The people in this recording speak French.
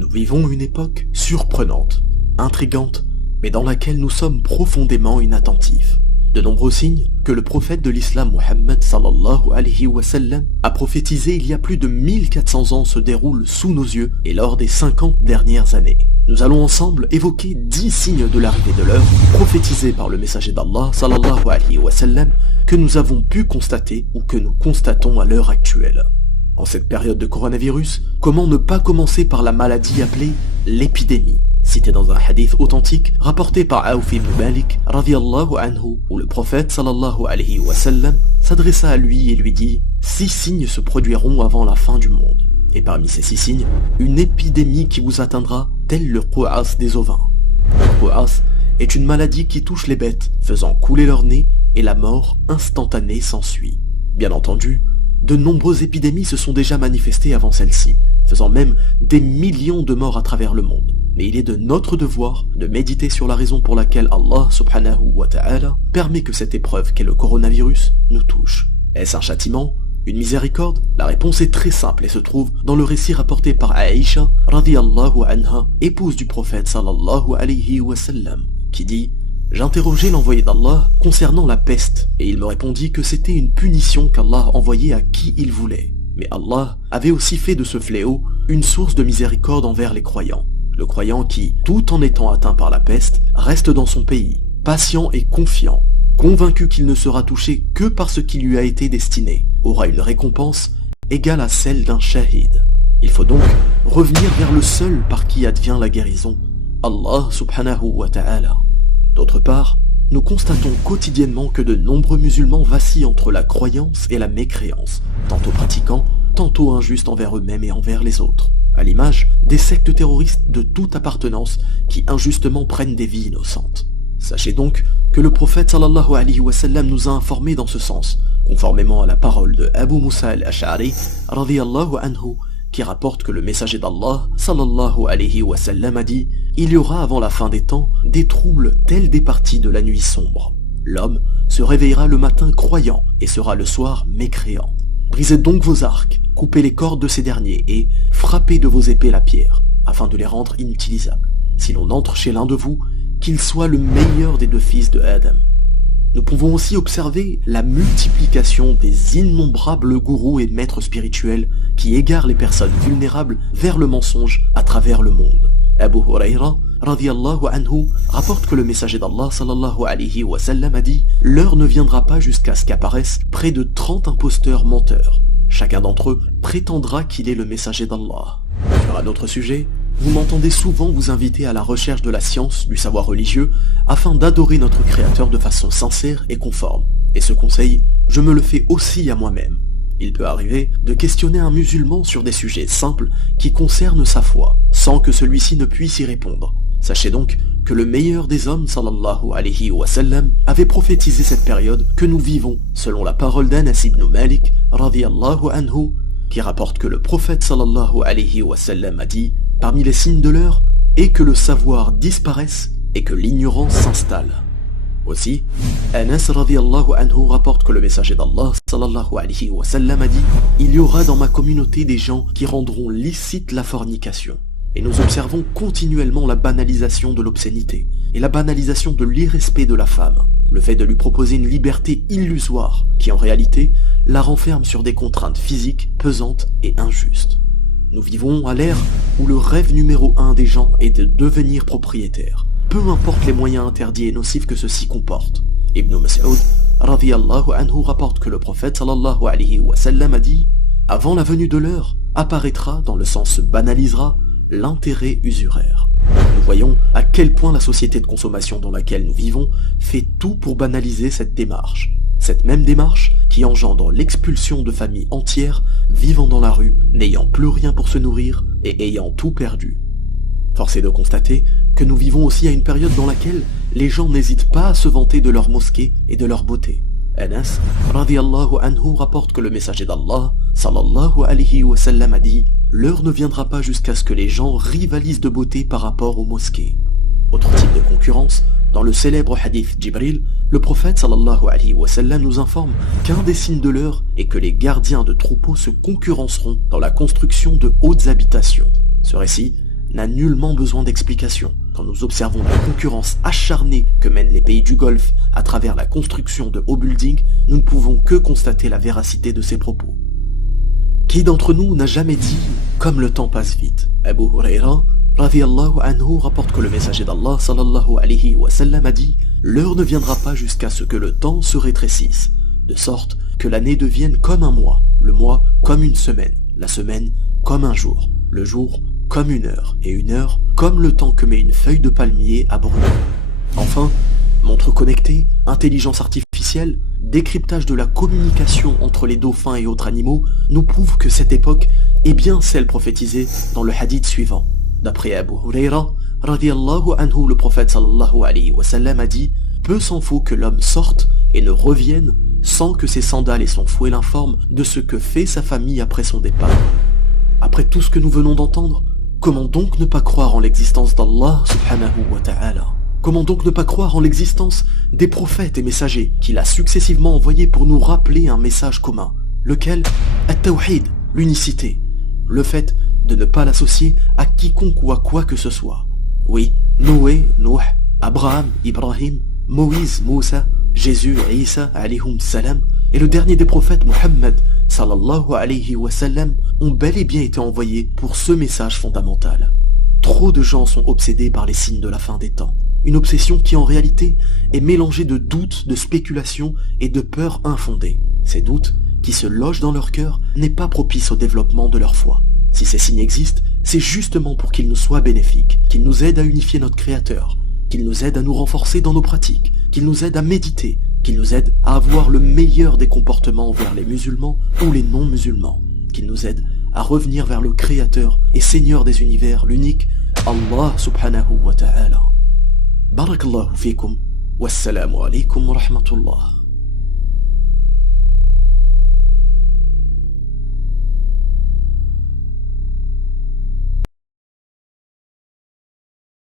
Nous vivons une époque surprenante, intrigante, mais dans laquelle nous sommes profondément inattentifs. De nombreux signes que le prophète de l'islam Muhammad sallallahu alayhi wa sallam a prophétisé il y a plus de 1400 ans se déroulent sous nos yeux et lors des 50 dernières années. Nous allons ensemble évoquer 10 signes de l'arrivée de l'heure prophétisés par le messager d'Allah sallallahu alayhi wa sallam que nous avons pu constater ou que nous constatons à l'heure actuelle. En cette période de coronavirus, comment ne pas commencer par la maladie appelée l'épidémie, cité dans un hadith authentique rapporté par Auf ibn Malik radiyallahu anhu, où le prophète sallallahu alayhi wa sallam s'adressa à lui et lui dit « 6 signes se produiront avant la fin du monde. Et parmi ces 6 signes, une épidémie qui vous atteindra, tel le qu'as des ovins. Le qu'as est une maladie qui touche les bêtes, faisant couler leur nez, et la mort instantanée s'ensuit. Bien entendu, de nombreuses épidémies se sont déjà manifestées avant celle-ci, faisant même des millions de morts à travers le monde. Mais il est de notre devoir de méditer sur la raison pour laquelle Allah subhanahu wa ta'ala permet que cette épreuve qu'est le coronavirus nous touche. Est-ce un châtiment? Une miséricorde? La réponse est très simple et se trouve dans le récit rapporté par Aïcha radiyallahu anha, épouse du prophète sallallahu alayhi wa sallam, qui dit « J'interrogeai l'envoyé d'Allah concernant la peste, et il me répondit que c'était une punition qu'Allah envoyait à qui il voulait. Mais Allah avait aussi fait de ce fléau une source de miséricorde envers les croyants. Le croyant qui, tout en étant atteint par la peste, reste dans son pays, patient et confiant, convaincu qu'il ne sera touché que par ce qui lui a été destiné, aura une récompense égale à celle d'un shahid. Il faut donc revenir vers le seul par qui advient la guérison, Allah subhanahu wa ta'ala. D'autre part, nous constatons quotidiennement que de nombreux musulmans vacillent entre la croyance et la mécréance, tantôt pratiquants, tantôt injustes envers eux-mêmes et envers les autres, à l'image des sectes terroristes de toute appartenance qui injustement prennent des vies innocentes. Sachez donc que le prophète sallallahu alayhi wa sallam nous a informés dans ce sens, conformément à la parole de Abu Musa al-Ash'ari radiyallahu anhu, qui rapporte que le messager d'Allah sallallahu alayhi wa sallam a dit « Il y aura avant la fin des temps des troubles tels des parties de la nuit sombre. L'homme se réveillera le matin croyant et sera le soir mécréant. Brisez donc vos arcs, coupez les cordes de ces derniers et frappez de vos épées la pierre, afin de les rendre inutilisables. Si l'on entre chez l'un de vous, qu'il soit le meilleur des 2 fils de Adam. » Nous pouvons aussi observer la multiplication des innombrables gourous et maîtres spirituels qui égarent les personnes vulnérables vers le mensonge à travers le monde. Abu Huraira radiyallahu anhu rapporte que le messager d'Allah sallallahu alayhi wa sallam a dit « L'heure ne viendra pas jusqu'à ce qu'apparaissent près de 30 imposteurs menteurs. Chacun d'entre eux prétendra qu'il est le messager d'Allah. » Sur un autre sujet, vous m'entendez souvent vous inviter à la recherche de la science, du savoir religieux, afin d'adorer notre Créateur de façon sincère et conforme. Et ce conseil, je me le fais aussi à moi-même. Il peut arriver de questionner un musulman sur des sujets simples qui concernent sa foi, sans que celui-ci ne puisse y répondre. Sachez donc que le meilleur des hommes, sallallahu alayhi wa sallam, avait prophétisé cette période que nous vivons, selon la parole d'Anas ibn Malik, radiyallahu anhu, qui rapporte que le prophète sallallahu alayhi wa sallam a dit « Parmi les signes de l'heure est que le savoir disparaisse et que l'ignorance s'installe. » Aussi, Anas radiyallahu anhu rapporte que le messager d'Allah sallallahu alayhi wa sallam a dit « Il y aura dans ma communauté des gens qui rendront licite la fornication. » Et nous observons continuellement la banalisation de l'obscénité et la banalisation de l'irrespect de la femme, le fait de lui proposer une liberté illusoire qui en réalité la renferme sur des contraintes physiques pesantes et injustes. Nous vivons à l'ère où le rêve numéro 1 des gens est de devenir propriétaire, peu importe les moyens interdits et nocifs que ceux-ci comportent. Ibn Mas'ud radiyallahu anhu rapporte que le prophète sallallahu alayhi wa sallam a dit « Avant la venue de l'heure, apparaîtra, dans le sens se banalisera, l'intérêt usuraire. » Nous voyons à quel point la société de consommation dans laquelle nous vivons fait tout pour banaliser cette démarche. Cette même démarche qui engendre l'expulsion de familles entières vivant dans la rue, n'ayant plus rien pour se nourrir et ayant tout perdu. Force est de constater que nous vivons aussi à une période dans laquelle les gens n'hésitent pas à se vanter de leur mosquée et de leur beauté. Anas radiyallahu anhu rapporte que le messager d'Allah sallallahu alayhi wa sallam a dit « L'heure ne viendra pas jusqu'à ce que les gens rivalisent de beauté par rapport aux mosquées. » Autre type de concurrence, dans le célèbre hadith Jibril, le prophète sallallahu alayhi wa sallam nous informe qu'un des signes de l'heure est que les gardiens de troupeaux se concurrenceront dans la construction de hautes habitations. Ce récit n'a nullement besoin d'explication. Quand nous observons la concurrence acharnée que mènent les pays du Golfe à travers la construction de hauts buildings, nous ne pouvons que constater la véracité de ces propos. Qui d'entre nous n'a jamais dit « comme le temps passe vite » Abu Huraira radiyallahu anhu rapporte que le messager d'Allah sallallahu alayhi wa sallam a dit « L'heure ne viendra pas jusqu'à ce que le temps se rétrécisse, de sorte que l'année devienne comme un mois, le mois comme une semaine, la semaine comme un jour, le jour comme une heure, et une heure comme le temps que met une feuille de palmier à brûler. Enfin, montres connectées, intelligence artificielle, décryptage de la communication entre les dauphins et autres animaux nous prouvent que cette époque est bien celle prophétisée dans le hadith suivant. D'après Abu Huraira, radiyallahu anhu, le prophète sallallahu alayhi wa sallam a dit « Peu s'en faut que l'homme sorte et ne revienne sans que ses sandales et son fouet l'informent de ce que fait sa famille après son départ. » Après tout ce que nous venons d'entendre, comment donc ne pas croire en l'existence d'Allah subhanahu wa ta'ala? Comment donc ne pas croire en l'existence des prophètes et messagers qu'il a successivement envoyés pour nous rappeler un message commun, lequel at-tawhid, l'unicité, le fait de ne pas l'associer à quiconque ou à quoi que ce soit. Oui, Noé, Nuh, Abraham, Ibrahim, Moïse, Moussa, Jésus, Isa, alayhum salam, et le dernier des prophètes, Muhammad, sallallahu alayhi wa sallam, ont bel et bien été envoyés pour ce message fondamental. Trop de gens sont obsédés par les signes de la fin des temps. Une obsession qui en réalité est mélangée de doutes, de spéculations et de peurs infondées. Ces doutes, qui se logent dans leur cœur, n'est pas propice au développement de leur foi. Si ces signes existent, c'est justement pour qu'ils nous soient bénéfiques, qu'ils nous aident à unifier notre Créateur, qu'ils nous aident à nous renforcer dans nos pratiques, qu'ils nous aident à méditer, qu'ils nous aident à avoir le meilleur des comportements envers les musulmans ou les non-musulmans, qu'ils nous aident à revenir vers le Créateur et Seigneur des univers, l'unique Allah subhanahu wa ta'ala. Barakallahu fikum, wassalamu alaykum wa rahmatullah.